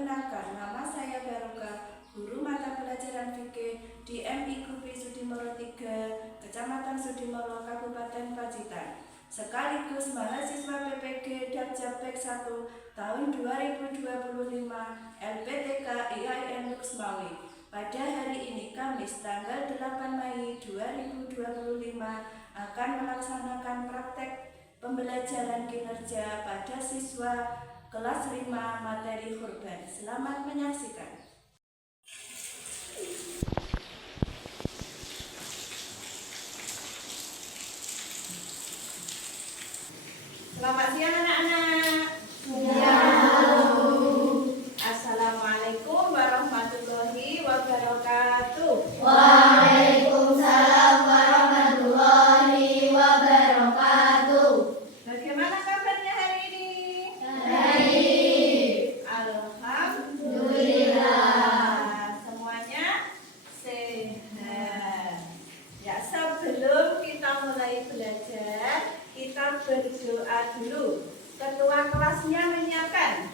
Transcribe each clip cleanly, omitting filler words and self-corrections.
Perkenalkan, nama saya Barokah, guru mata pelajaran fikih di MI Kupi Sudimoro 3, Kecamatan Sudimoro, Kabupaten Pacitan. Sekaligus mahasiswa PPG Dakjabek 1 tahun 2025 LPTK IAIN Luxmawi. Pada hari ini Kamis tanggal 8 Mei 2025 akan melaksanakan praktek pembelajaran kinerja pada siswa kelas 5 materi kurban. Selamat menyaksikan. Selamat siang anak-anak. Assalamualaikum warahmatullahi wabarakatuh. Waalaikumsalam warahmatullahi wabarakatuh. Bagaimana kabarnya hari ini? Baik. Alhamdulillah. Semuanya sehat. Ya, sebelum kita mulai belajar, kita berdoa dulu. Ketua kelasnya menyiapkan.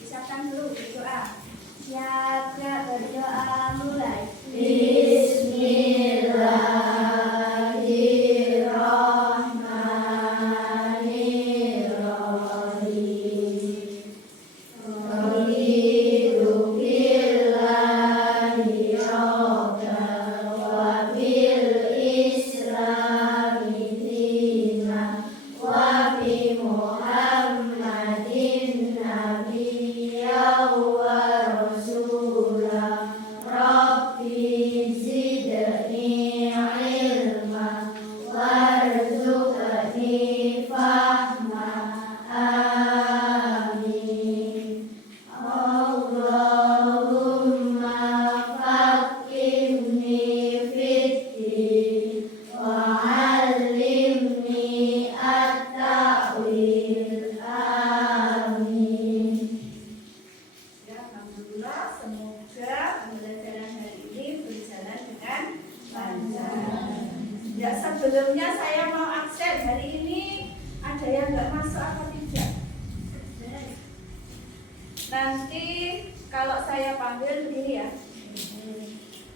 Siapkan dulu berdoa. Siap, berdoa mulai. Ya, sebelumnya saya mau absen. Hari ini ada yang nggak masuk atau tidak? Nanti kalau saya panggil begini ya.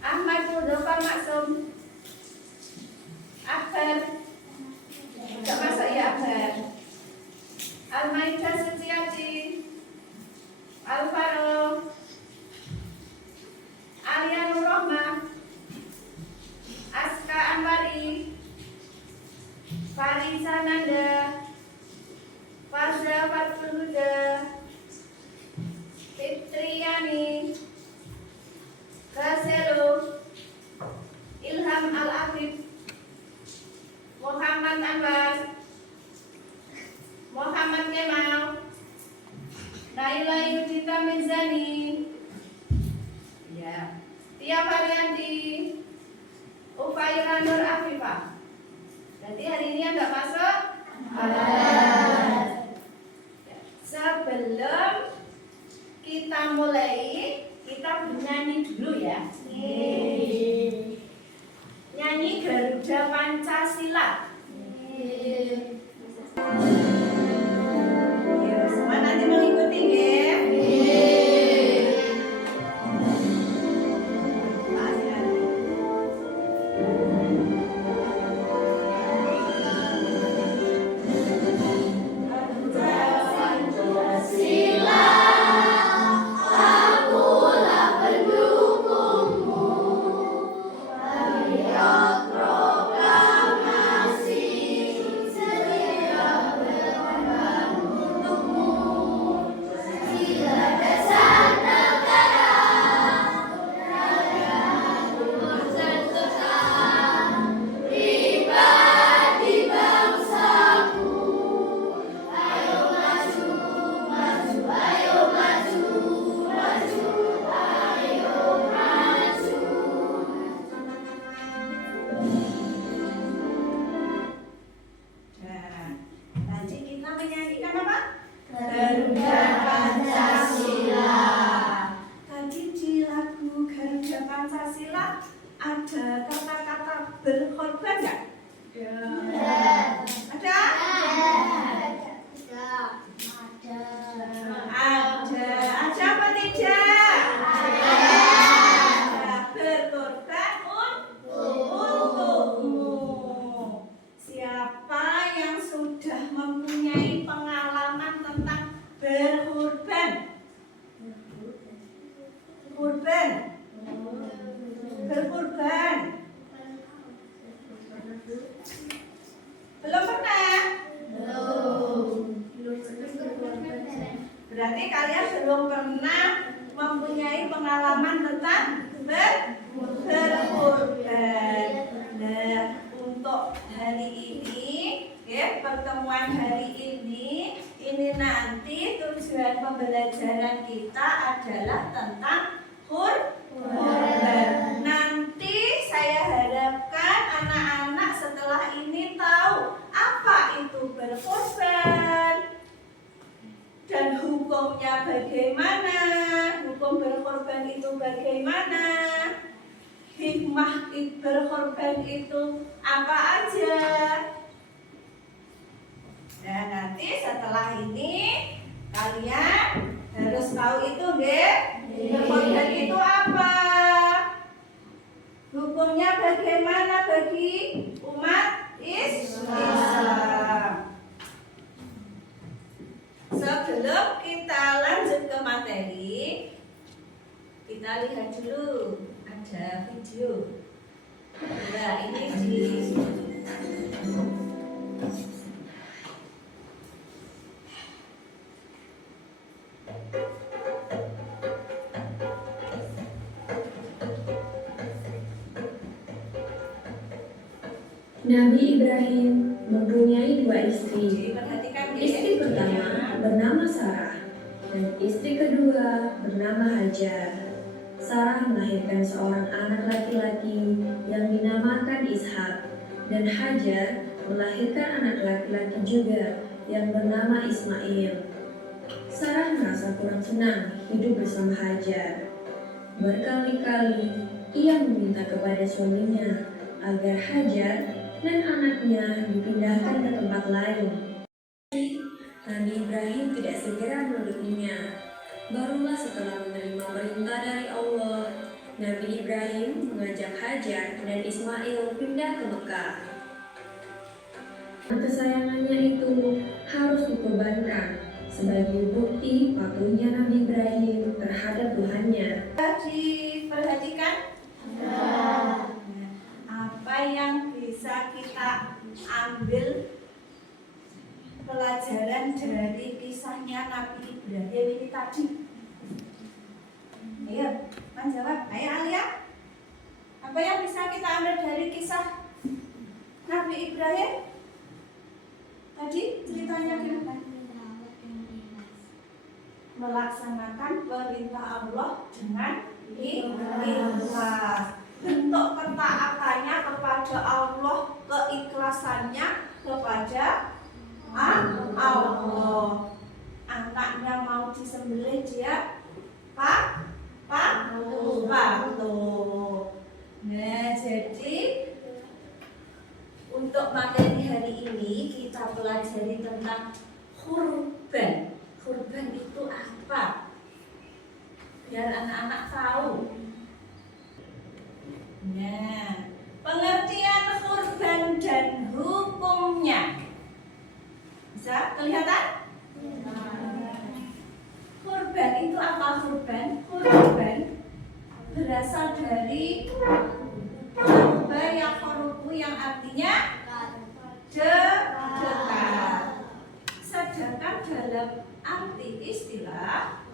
Ahmad Muldoko Maksum. Akbar. Nggak masuk ya Akbar. Almaida Sutiati. Alvaro. Alia Nur Rohmah. Aska Anwari, Fariza Nanda, Fazla Fatul Huda, Fitriani, Raselo, Ilham Al-Afif, Muhammad Anwar, Muhammad Kemal, Naila Yudita Mizani, ya, Tia Varianti, Ufaira Nur Afifah. Jadi hari ini yang nggak masuk? Sebelum kita mulai, kita bernyanyi dulu ya. Nyanyi Garuda Pancasila. Semua nanti mengikuti ya. Proklamasi Berarti kalian belum pernah mempunyai pengalaman tentang berkurban. Nah, untuk hari ini, ya, pertemuan hari ini nanti tujuan pembelajaran kita adalah tentang kurban. Nanti saya harapkan anak-anak setelah ini tahu apa itu berkurban dan hukumnya bagaimana, hukum berkorban itu bagaimana, hikmah berkorban itu apa aja. Nah, nanti setelah ini kalian harus tahu itu, deh. Berkorban itu apa, hukumnya bagaimana bagi umat Islam. Sebelum kita lanjut ke materi, kita lihat dulu ada video. Nah, ini di Nabi Ibrahim mempunyai 2 istri. diperhatikan, deh. Istri pertama bernama Sarah dan istri kedua bernama Hajar. Sarah melahirkan seorang anak laki-laki yang dinamakan Ishak dan Hajar melahirkan anak laki-laki juga yang bernama Ismail. Sarah merasa kurang senang hidup bersama Hajar. Berkali-kali ia meminta kepada suaminya agar Hajar dan anaknya dipindahkan ke tempat lain. Nabi Ibrahim tidak segera menurutinya. Barulah setelah menerima perintah dari Allah, Nabi Ibrahim mengajak Hajar dan Ismail pindah ke Mekah. Kesayangannya itu harus dikorbankan sebagai bukti patuhnya Nabi Ibrahim terhadap Tuhannya. Diperhatikan. Apa yang bisa kita ambil pelajaran dari kisahnya Nabi Ibrahim ini tadi? Ayo, menjawab. Ayo Alia. Apa yang bisa kita ambil dari kisah Nabi Ibrahim tadi? Ceritanya gimana? Melaksanakan perintah Allah dengan ikhlas. Bentuk ketaatannya kepada Allah, keikhlasannya kepada Allah. Anaknya mau disembelih, dia patuh. Nah, jadi untuk materi hari ini kita pelajari tentang kurban. Kurban itu apa? Biar anak-anak tahu. Nah, pengertian kurban dan hukumnya bisa kelihatan? Kurban itu apa? Kurban berasal dari kurba yang korubu yang artinya dekat. Sedangkan dalam arti istilah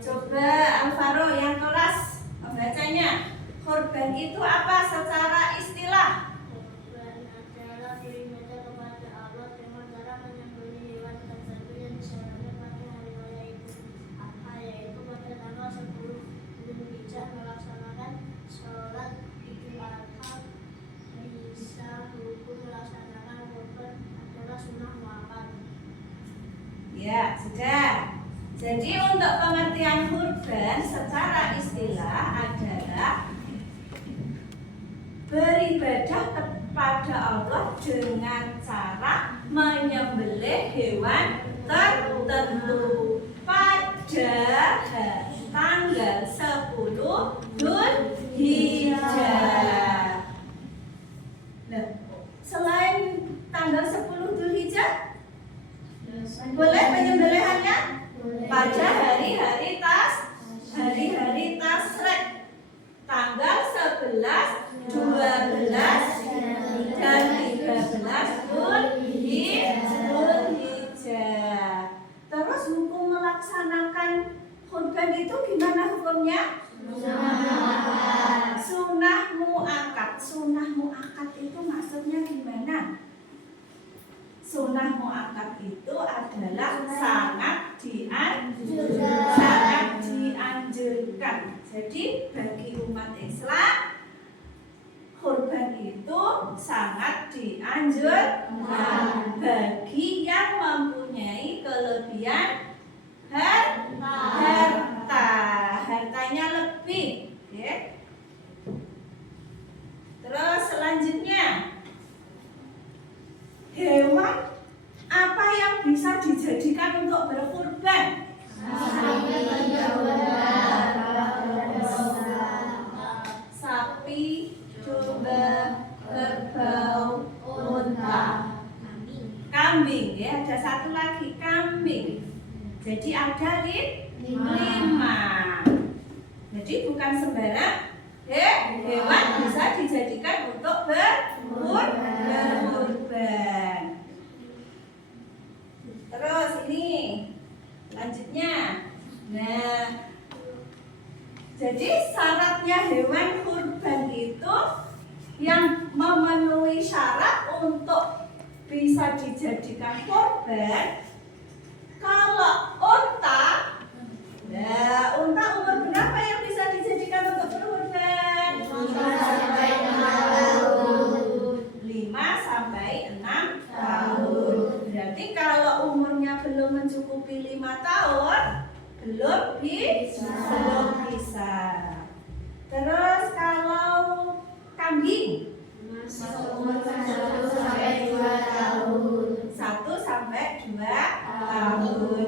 coba Alvaro yang kelas membacanya. Kurban itu apa secara istilah? Kurban adalah beribadah kepada Allah dengan cara menyembelih hewan tertentu yang disyariatkan pada hari raya Idul Adha, yaitu pada tanggal 10 Dzulhijjah melaksanakan sholat Idul Adha. Bisa hukum melaksanakan kurban adalah sunnah muakkad. Ya, sudah. Jadi untuk pengertian kurban secara istilah adalah beribadah kepada Allah dengan cara menyembelih hewan tertentu pada tanggal 10 Dzulhijjah. Nah, selain tanggal 10 Dzulhijjah, boleh penyembelihannya pada hari-hari Tasyrik tanggal 11 dan 13 Dzulhijjah. Terus hukum melaksanakan kurban itu gimana hukumnya? Sunnah muakkad. Sunnah muakkad itu maksudnya gimana? Sunnah muakkad itu adalah sangat dianjurkan. Jadi bagi umat Islam kurban itu sangat dianjurkan bagi yang mempunyai kelebihan hartanya lebih, ya. Terus selanjutnya, hewan apa yang bisa dijadikan untuk berkurban? Sapi, domba, kerbau, unta, kambing, ya. Ada satu lagi, kambing. Jadi ada 5. Jadi bukan sembarang hewan bisa dijadikan untuk berkurban. Terus ini lanjutnya. Nah, jadi syaratnya hewan kurban itu yang memenuhi syarat untuk bisa dijadikan kurban. Kalau unta, nah unta umur berapa yang bisa dijadikan untuk berkurban? 5 sampai 6 tahun. Berarti kalau umurnya belum mencukupi 5 tahun, belum bisa. Terus kalau kambing, umur 1 sampai 2 tahun.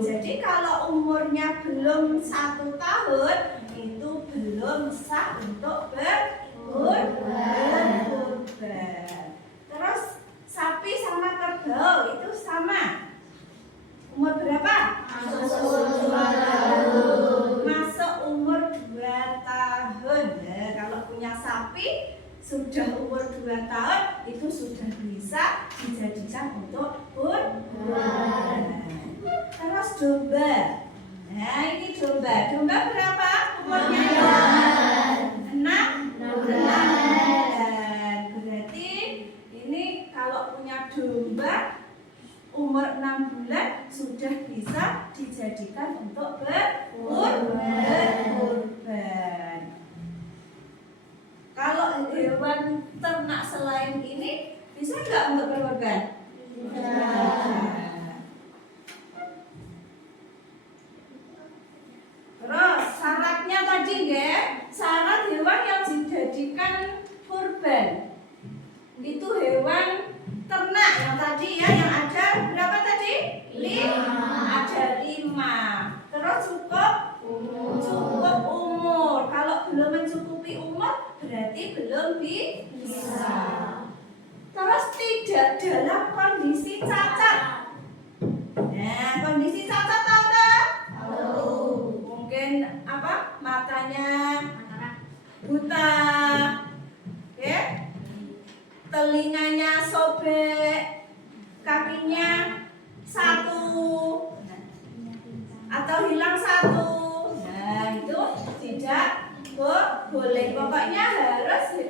Jadi kalau umurnya belum 1 tahun, itu belum sah untuk berkurban. Terus sapi sama kerbau itu sama. Umur berapa? Masuk umur 2 tahun. Nah, kalau punya sapi sudah umur 2 tahun, itu sudah bisa dijadikan untuk kurban. Terus domba. Nah, ini domba. Domba berapa umurnya? 6 bulan. Berarti ini kalau punya domba umur 6 bulan sudah bisa dijadikan untuk berkurban. Kalau hewan ternak selain ini bisa nggak untuk berkurban? Terus syaratnya tadi syarat hewan yang dijadikan kurban itu hewan ternak yang tadi, ya, yang ada berapa tadi? 5. Ada 5. Terus cukup umur. Kalau belum mencukupi umur berarti belum bisa. Terus tidak dalam kondisi cacat. Nah, kondisi cacat tahu tak? Mungkin matanya buta, ya, telinganya sobek, kakinya 1 atau hilang 1. Nah, itu tidak boleh. Pokoknya harus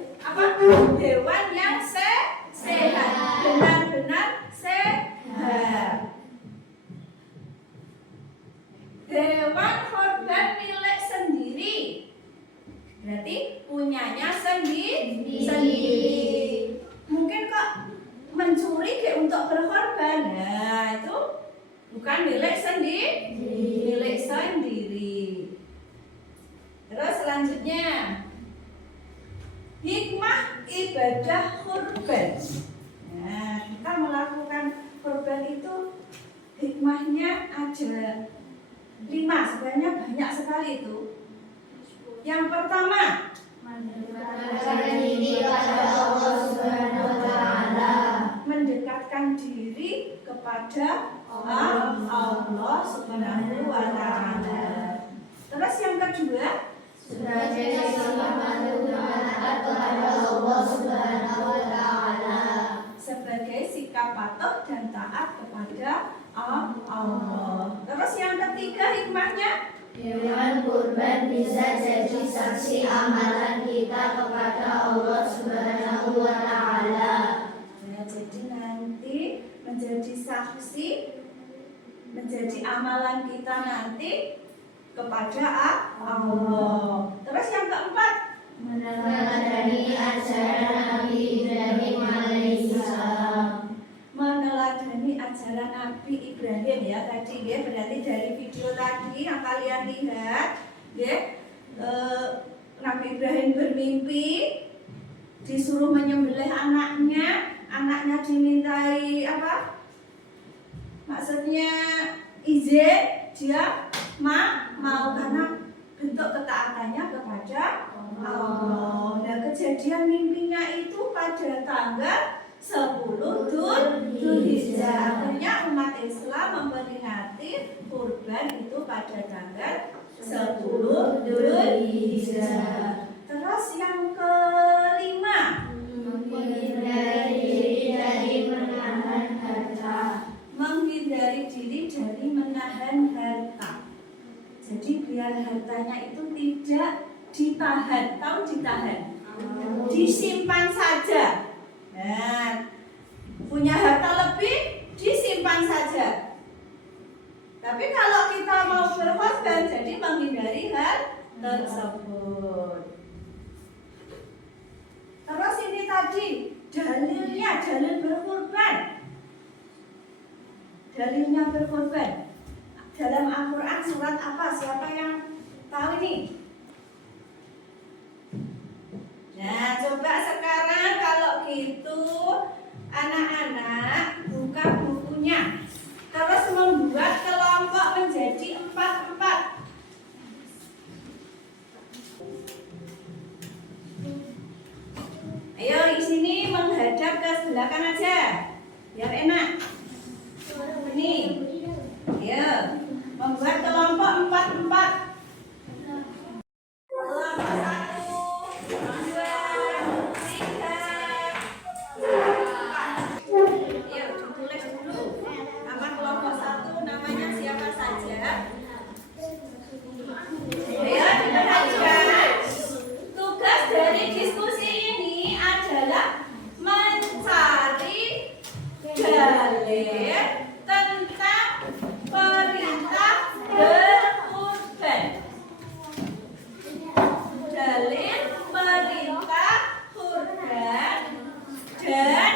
hewan yang sehat, benar-benar sehat. Hewan kurban milik sendiri, berarti punyanya sendiri. Mungkin kok mencuri untuk berkorban. Nah, itu bukan milik sendiri. Terus selanjutnya, hikmah ibadah kurban. Nah, kita melakukan kurban itu hikmahnya ada 5, sebenarnya banyak sekali itu. Yang pertama, mendekatkan diri kepada Allah Subhanahu wa Ta'ala. Terus yang kedua, sebagai patuh dan taat kepada Allah. Terus yang ketiga hikmahnya, Hewan kurban bisa jadi saksi amalan kita kepada Allah Subhanahu wa Ta'ala. ya, jadi nanti menjadi saksi, menjadi amalan kita nanti kepada Allah. Terus yang keempat, Meneladani ajaran Nabi Ibrahim alaihissalam. meneladani ajaran Nabi Ibrahim ya tadi ya, berarti dari video tadi yang kalian lihat ya, Nabi Ibrahim bermimpi disuruh menyembelih anaknya dimintai apa? Maksudnya izin, dia mau karena bentuk ketaatannya kepada Allah. Dan kejadian mimpinya itu pada tanggal 10 Dzulhijjah. Akhirnya umat Islam memperingati kurban itu pada tanggal 10 Dzulhijjah. Terus yang kelima, Menghindari diri dari menahan harta. menghindari diri dari menahan harta. Jadi biar hartanya itu tidak ditahan, tahu ditahan? Disimpan saja. Nah, punya harta lebih disimpan saja. Tapi kalau kita mau berkorban, jadi menghindari hal tersebut. Terus ini tadi dalilnya, dalil berkorban. Dalilnya berkorban. Dalam Al-Quran surat apa? Siapa yang tahu ini? Nah, coba sekarang kalau gitu anak-anak buka bukunya, terus membuat kelompok menjadi 4-4. Ayo di sini menghadap ke sebelah kanan aja, biar enak. Ini, ayo membuat kelompok 4-4. Kelompok 1, 2, 3, 4. Ayo ditulis dulu. Nama kelompok 1 namanya siapa saja? Ayo diperhatikan. Tugas dari diskusi ini adalah mencari dalil tentang perintah berkorban. Dalil perintah kurban dan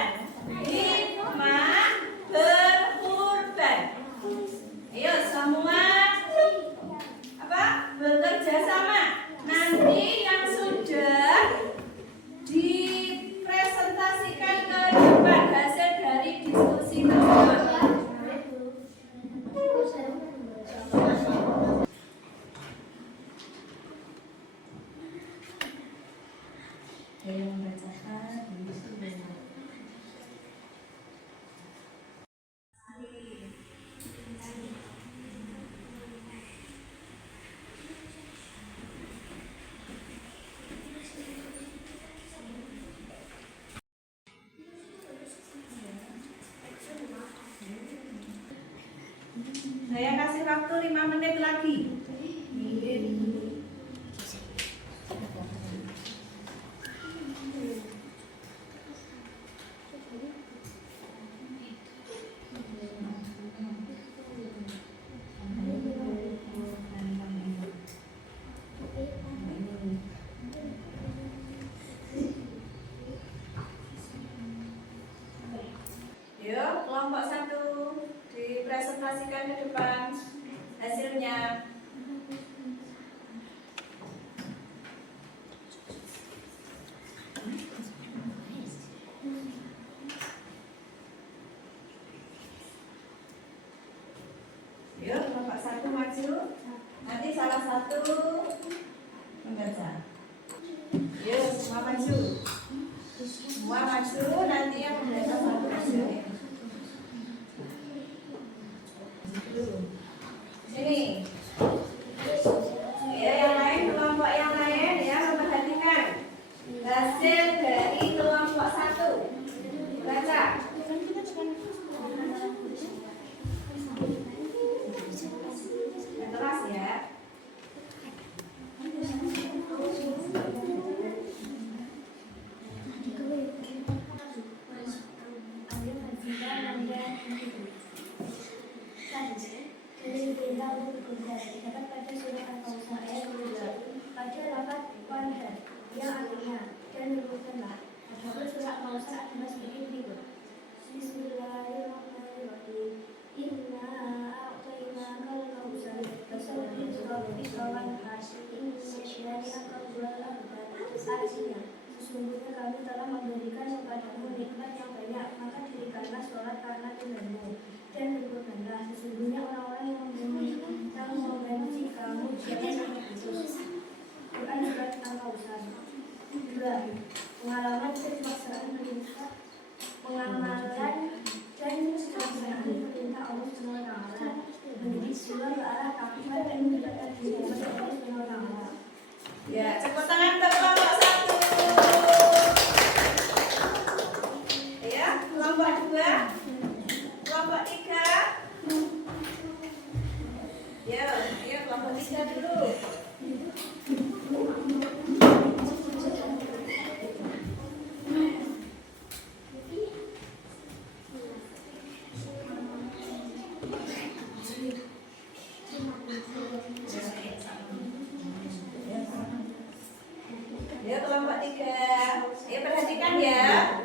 hikmah berkorban. Ayo semua bekerja sama. Nanti yang sudah dipresentasikan ke depan hasil dari diskusi tersebut. Yang membacakan saya kasih waktu 5 menit lagi. Yuk, kelompok 1 dipresentasikan ke depan hasilnya. Yuk, kelompok 1 maju. Nanti salah satu membaca. Yuk, semua maju. Semua maju, nanti yang membaca satu maju. Sini. Ya, yang lain, kelompok yang lain ya, memperhatikan hasil dari kelompok 1. Baca. Yang keras ya. Baca lafaz wanhar yang artinya dan rumuskanlah. Adapun surat Al-Kausar adalah sebagai berikut. Bismillahirrahmanirrahim. Inna a'tainakal kautsar fasalli lirabbika wanhar. Inna syani'aka huwal abtar. Artinya, sesungguhnya kami telah memberikan kepadamu nikmat yang banyak, maka dirikanlah sholat karena Tuhanmu dan berkurbanlah. Sesungguhnya orang-orang yang membenci kamu jangan sampai putus. Quran surat Al-Kausar. 2. Pengalaman keterpaksaan perintah pengamalan dan pelaksanaan perintah Allah SWT mendidik jiwa ke arah takwa dan mendekatkan diri kepada Allah SWT. Ya, tepuk tangan untuk kelompok 1. Ya, kelompok 2. Kelompok 3. Ya, kelompok 3 dulu. Ya, kelompok 3. Ya, perhatikan ya.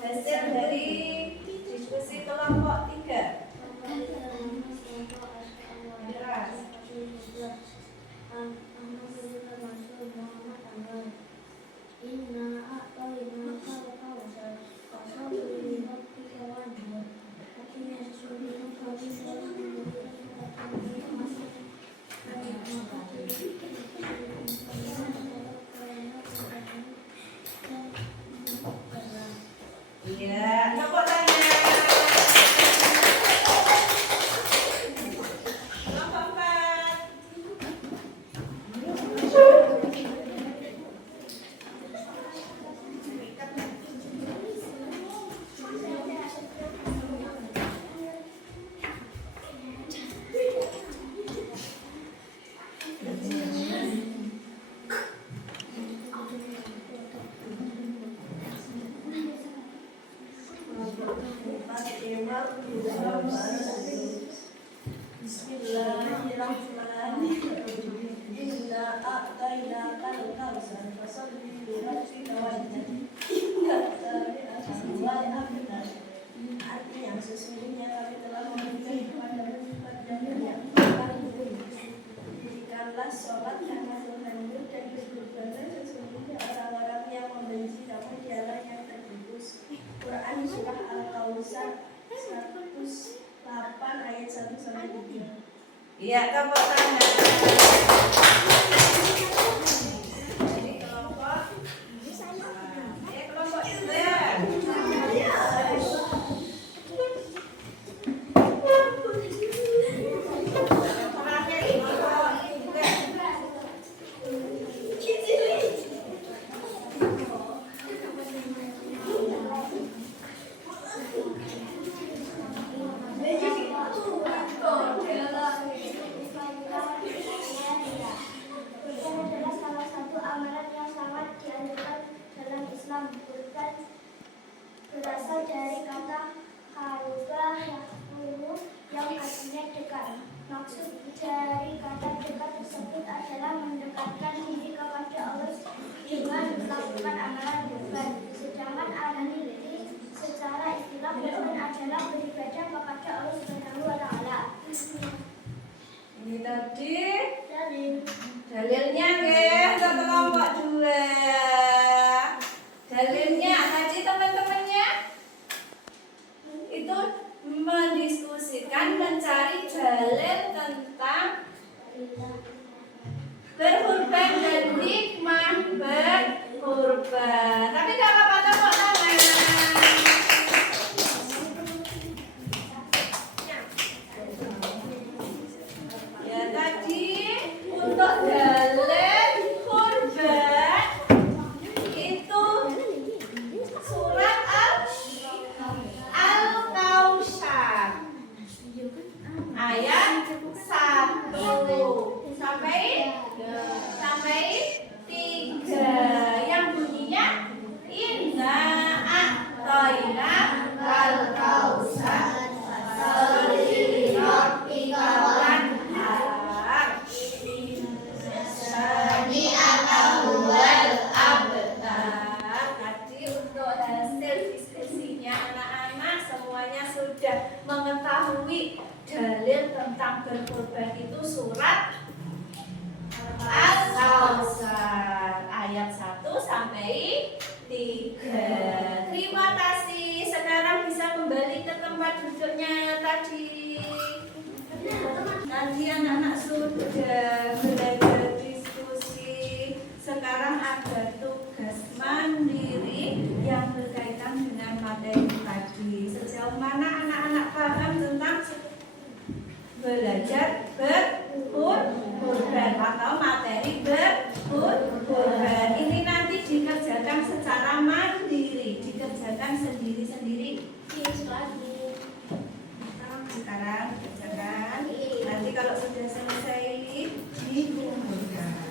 Hasil dari diskusi kelompok 3. Jelas. Iya, tepuk tangan. Kelompok 4. Bismillahirrahmanirrahim. Inna a'tainakal kautsar fasalli lirabbika wanhar. Inna syani'aka huwal abtar. Artinya sesungguhnya kami telah memberikan kepadamu nikmat dan banyak, dirikanlah sholat karena Tuhanmu dan berkurbanlah. Sesungguhnya orang-orang yang membenci kamu dialah yang terputus. Quran surah Al-Kausar 108 ayat 1-3. Iya, tepuk tangan. Ini kelompok. Kelompok 3. Berasal dari kata harubah yang artinya dekat. Maksud dari kata dekat tersebut adalah mendekatkan diri kepada Allah dengan melakukan amalan kurban. Sedangkan al-nilai secara istilah kurban adalah beribadah kepada Allah Subhanahu wa taala. Ini tadi dalilnya nggih untuk kelompok 2. Dalilnya tadi teman-temannya itu mendiskusikan mencari dalil tentang berkurban dan hikmah berkurban. Tapi gak apa-apa, tepuk tangan. Ya tadi untuk dalil kurban itu surat tentang berkorban itu surat Al-Kautsar ayat 1 sampai 3. Terima kasih. Sekarang bisa kembali ke tempat duduknya tadi. Tadi anak-anak sudah belajar diskusi. Sekarang ada tugas mandiri yang berkaitan dengan materi tadi. Sejauh mana anak-anak paham tentang belajar berkorban atau materi berkorban? Ini nanti dikerjakan secara mandiri, dikerjakan sendiri-sendiri. Sekarang dikerjakan. Nanti kalau sudah selesai dikumpulkan.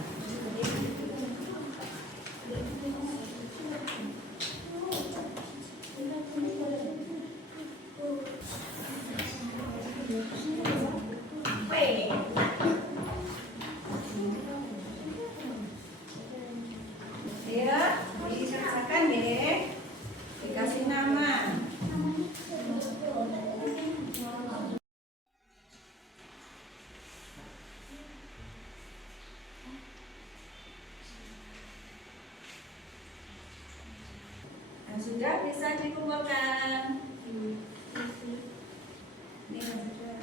Ya, dikerjakan ya. Dikasih nama. Nah, sudah bisa dikumpulkan. Ini sudah.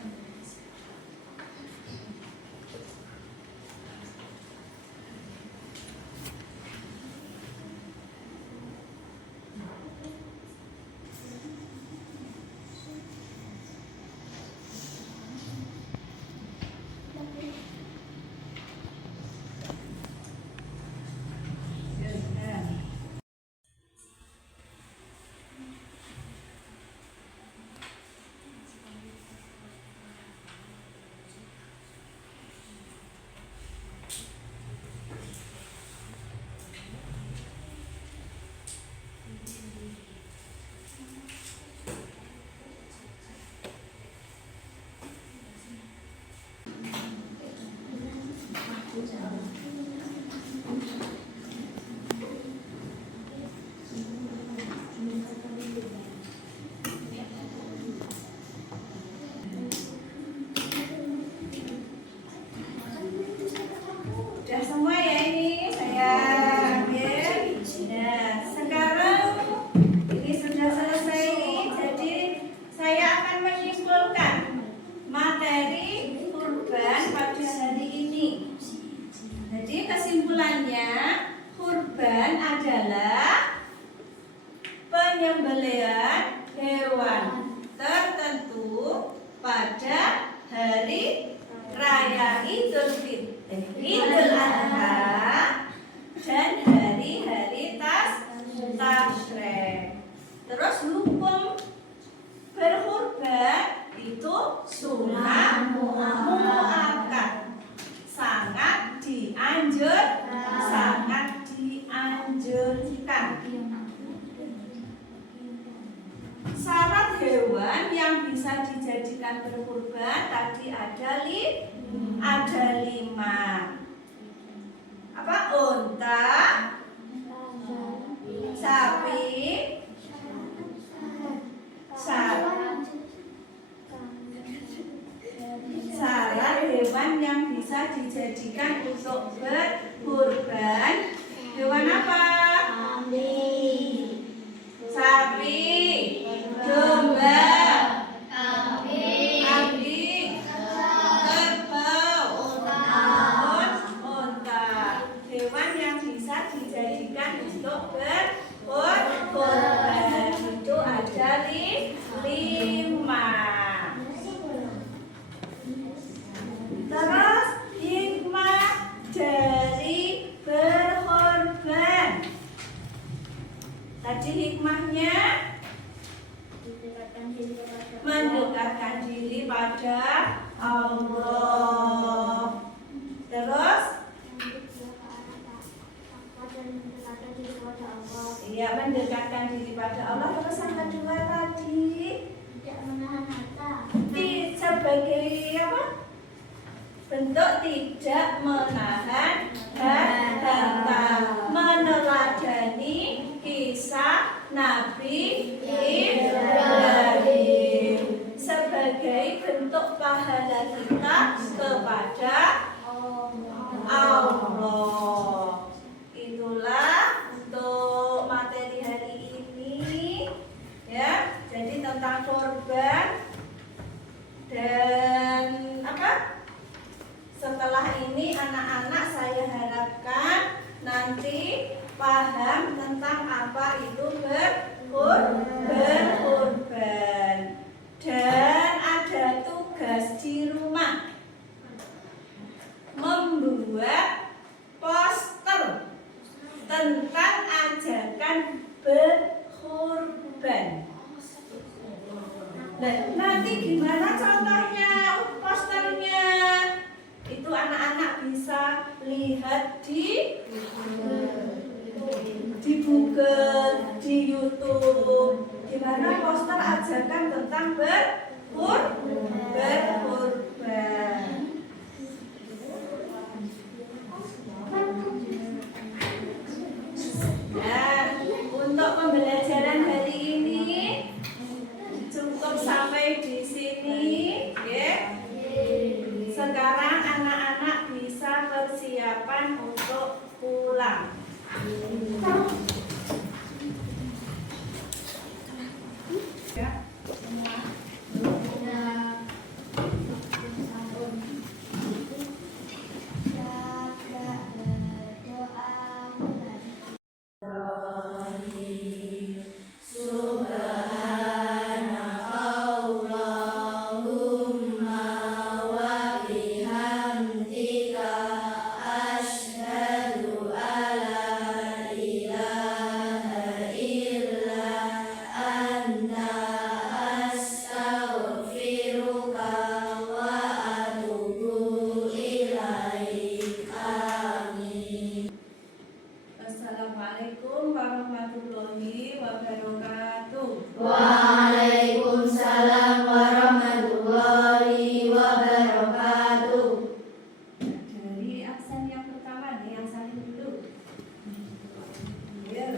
Sudah semua ya ini saya ambil. Nah, sekarang ini sudah selesai. Jadi saya akan menyimpulkan materi kurban pada hari ini. Jadi kesimpulannya, kurban adalah penyembelihan hewan tertentu pada hari raya Idul Idul Adha dan hari-hari Tasyrik. Terus hukum berkurban itu sunnah muakkad, sangat dianjurkan. Syarat hewan yang bisa dijadikan berkurban tadi ada 5. Apa? Unta, sapi, syarat hewan yang bisa dijadikan untuk berkurban. Hewan apa? Sapi, domba, kambing, kerbau, unta. Hewan yang bisa dijadikan untuk berkurban itu ada 5. Terus hikmah dari berkorban. Tadi hikmahnya mendekatkan diri pada Allah. Terus iya, mendekatkan diri pada Allah. Terus yang kedua tadi tidak menahan harta. Sebagai apa? Bentuk tidak menahan harta, meneladani kisah Nabi Ibrahim sebagai bentuk pahala kita kepada Allah. Itulah untuk materi hari ini, ya. Jadi tentang korban dan apa? Setelah ini anak-anak saya harapkan nanti paham tentang apa itu berkorban. Dan ada tugas di rumah, membuat poster tentang ajakan berkorban. Nah, nanti gimana contohnya posternya? Itu anak-anak bisa lihat di Google, di YouTube. Gimana poster ajakan tentang berkorban. Nah, untuk pembelajaran hari ini cukup sampai di sini, ya. Sekarang anak-anak bisa persiapan untuk pulang. Ya, semua. Assalamualaikum warahmatullahi wabarakatuh. Waalaikumsalam warahmatullahi wabarakatuh. Dari absen yang pertama nih, yang salin dulu. Ya.